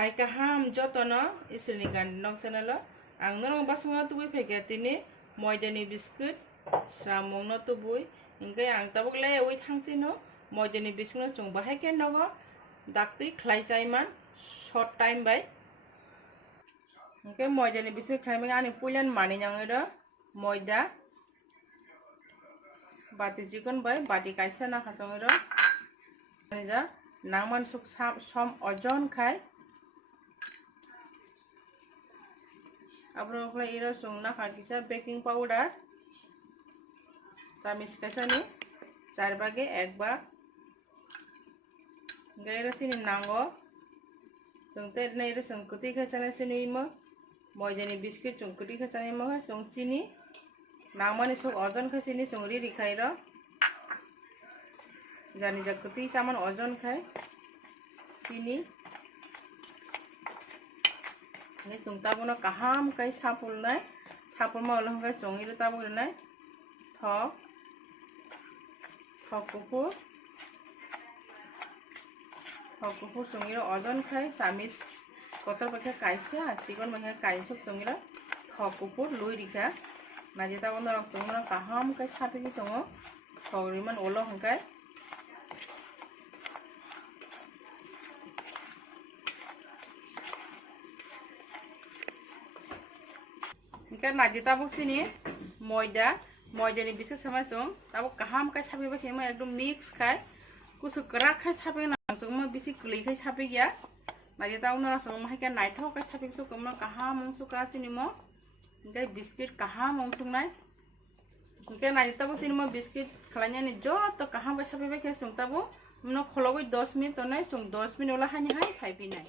Hai kaham jotono isini gandong senalo ang norong basunga tubui peketini moidani biscuit sramong no tubui ingke ang tabuk le ui thangsino moidani biscuit no chung bahai ke nogo daktui khlai man short time bai ingke moidani biscuit khlai mang ani pulen mani nyangero moida bati jikon bai bati kaisa na khasongero ja nangman suk som ojon khai Abro kula ira sungna khakisa baking powder chamis kaisa ni 4 bage 1 bag gaira sini nango sungte na ira sungkuti khasana sini mo moidani biscuit sungkuti khasani mo sung sini nangmani suk ojon khasini sungri rikhairo jani jakuti saman ojon khai sini ini chung tabuno kaham kai sapul ma olong kai chung iru tabul nai thok kupu chung iru ojon khai samis kotor pakai kaisa chikon mangha kaisuk chung iru thok kupu lui rikha naji tabuno rok chung no kaham kai sapi ki chung thok riman olong kai Ikan naji tabuk sini moida ni biscuit sama sung tabuk kaham kai sapi ba khema ekdom mix khai kusu krak khai sapi na sung ma bisi kuli khai sapi ya naji tabuk na sung ma khai naithok kai sapi su kum na kaham mong su ka sini mo ngai biscuit kaham mong sung nai ikan naji tabuk sini mo biscuit khalanya ni joto kaham kai sapi ba khe sung tabuk mno khologoi 10 minute tonai sung 10 minute ola hani hai phai pi nai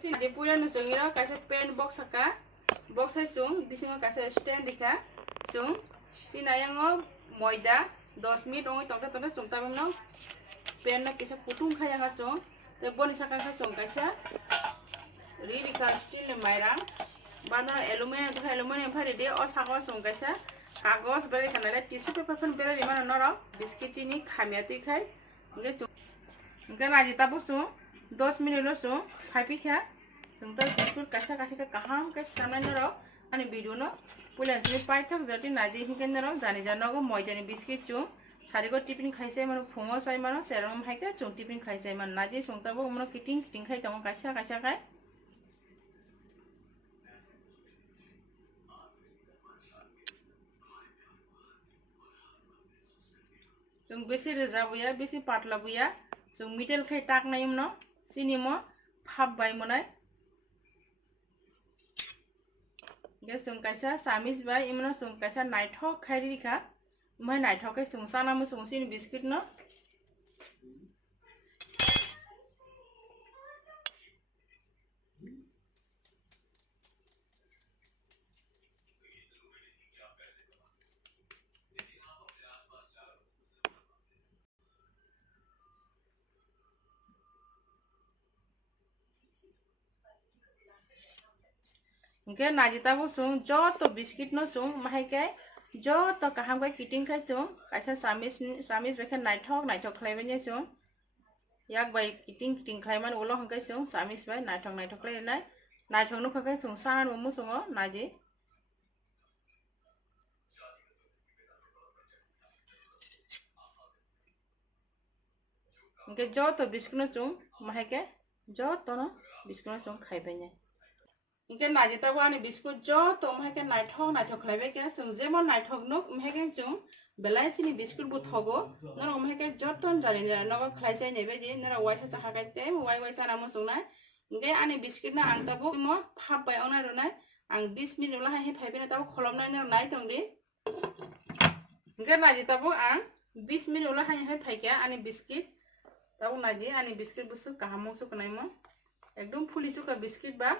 sini de pura nu sung ira kaisa pen box aka box hai sung bisingo kaisa stand dikha sung sinayango moida 10 minute ongoi tongta sung tabno pen na kisa putung khaya ha sung te boni saka kha sung kaisa ri dikha steel ni mairang bana aluminum phari de o saka sung kaisa kagos bari kanale tissue paper phan bera rimana noro biscuit ni khamya tui khai nge naji tabu sung 10 minute lo sung phaipi kha sung ta biscuit kaisa ka kaham kai samai noro ani video no pulen sini paithak jati naji hiken noro jani janogo moidani biscuit chung sarigo tiffin khaisai mano phungo sai mano serom haika chung tiffin khaisai man naji sung tabu mano kiting khai tongo kaisa khai sung besi reja buya besi patla buya sung middle khai tak naim no sini mo phap bai monai sung kaisa samis bai imno sung kaisa naithok khai rikha mai naithok kai sung sana mo sung sini biscuit no Ingke naji tabu sung joto biscuit no sung mahai kai joto kaham kai kiting khai sung kaisa samis bekhe naithok khlai bani sung yak bai kiting khlai man ulo hangkai sung samis bai naithok khlai nai naithok no khai sung san mo sungo naji ingke joto biscuit no sung mahai kai joto no biscuit no sung khai bani Ingke naji tabu ani biscuit joto mahai kai naithok khlai bai ke sung jemon naithok no mahai kai sung belai sini biscuit bu thogo noro mahai kai joton jani nogo khlai sai nei bai di noro waisa chakha kai te wai chana mo sung nai ingke ani biscuit na ang tabu mo phap bai onai ro nai ang 20 minute ola hai phai bai tabu kholom nai noro nai tong di ingke naji tabu ang 20 minute ola hai phai ke ani biscuit tabu naji ani biscuit busu kaham su kanai mo ekdom phuli su ka biscuit ba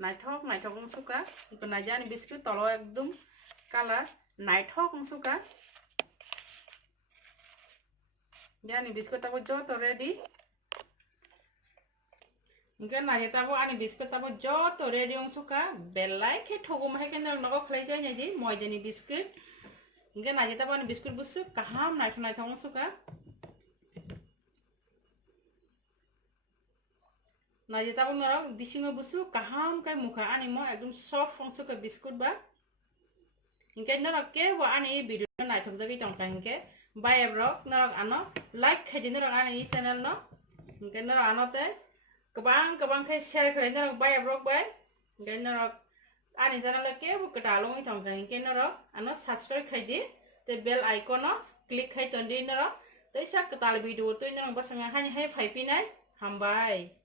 naithok suka iko naji ani biscuit tolo ekdom color naithok suka yani biscuit tabu joto ready ingke naji tabu ani biscuit tabu joto ready suka belai khe thogo mahai ken nogo khlai sai naji moidani biscuit ingke naji tabu ani biscuit busu kaham naithok suka Naji tabuk narok bisingo busu kaham kai mukha ani mo ekdom soft fongso ka biscuit ba. Hingke narok ke bo ani video nai thok jagi tong ka hingke bai brok narok ano like khai din narok ani channel no. Hingke narok ano te kabang khai share khai narok bai brok bai. Hingke narok ani channel ke bo kata longi tong ka hingke narok ano subscribe khai di te bell icon no click khai ton di narok te sak kata video tu narok basanga hai phai pinai hambai.